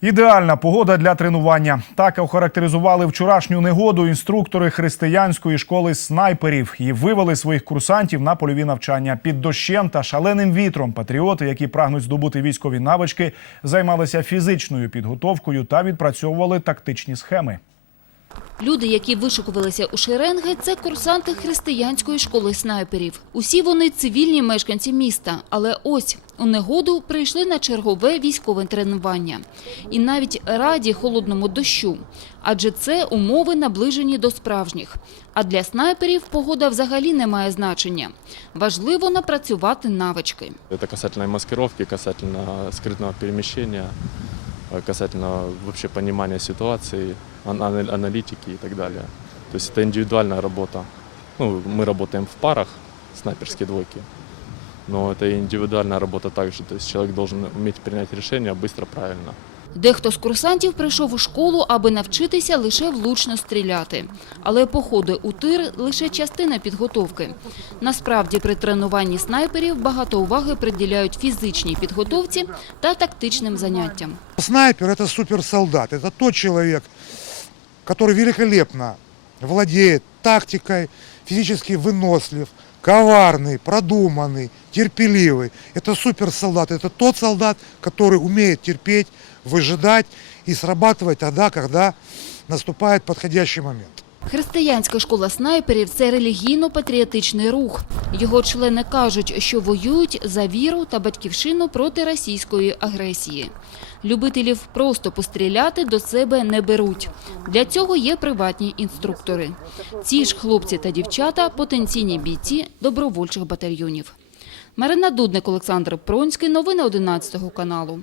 Ідеальна погода для тренування. Так охарактеризували вчорашню негоду інструктори християнської школи снайперів і вивели своїх курсантів на польові навчання під дощем та шаленим вітром. Патріоти, які прагнуть здобути військові навички, займалися фізичною підготовкою та відпрацьовували тактичні схеми. Люди, які вишикувалися у шеренги, це курсанти християнської школи снайперів. Усі вони цивільні мешканці міста, але ось у негоду прийшли на чергове військове тренування. І навіть раді холодному дощу, адже це умови наближені до справжніх. А для снайперів погода взагалі не має значення. Важливо напрацювати навички. Это касательно маскировки, касательно скрытного перемещения, э, Касательно вообще понимания ситуации, ан- ана- аналитики и так далее. То есть это индивидуальная работа. Ну, мы работаем в парах, снайперские двойки, но это и индивидуальная работа также. То есть человек должен уметь принять решение быстро, правильно. Дехто з курсантів прийшов у школу, аби навчитися лише влучно стріляти. Але походи у тир – лише частина підготовки. Насправді при тренуванні снайперів багато уваги приділяють фізичній підготовці та тактичним заняттям. Снайпер – это суперсолдат. Это тот человек, который великолепно владеет тактикой, физически вынослив, коварный, продуманный, терпеливый. Это суперсолдат. Это тот солдат, который умеет терпеть, выжидать и срабатывать тогда, когда наступает подходящий момент. Християнська школа снайперів – це релігійно-патріотичний рух. Його члени кажуть, що воюють за віру та батьківщину проти російської агресії. Любителів просто постріляти до себе не беруть. Для цього є приватні інструктори. Ці ж хлопці та дівчата – потенційні бійці добровольчих батальйонів. Марина Дудник, Олександр Пронський. Новини 11 каналу.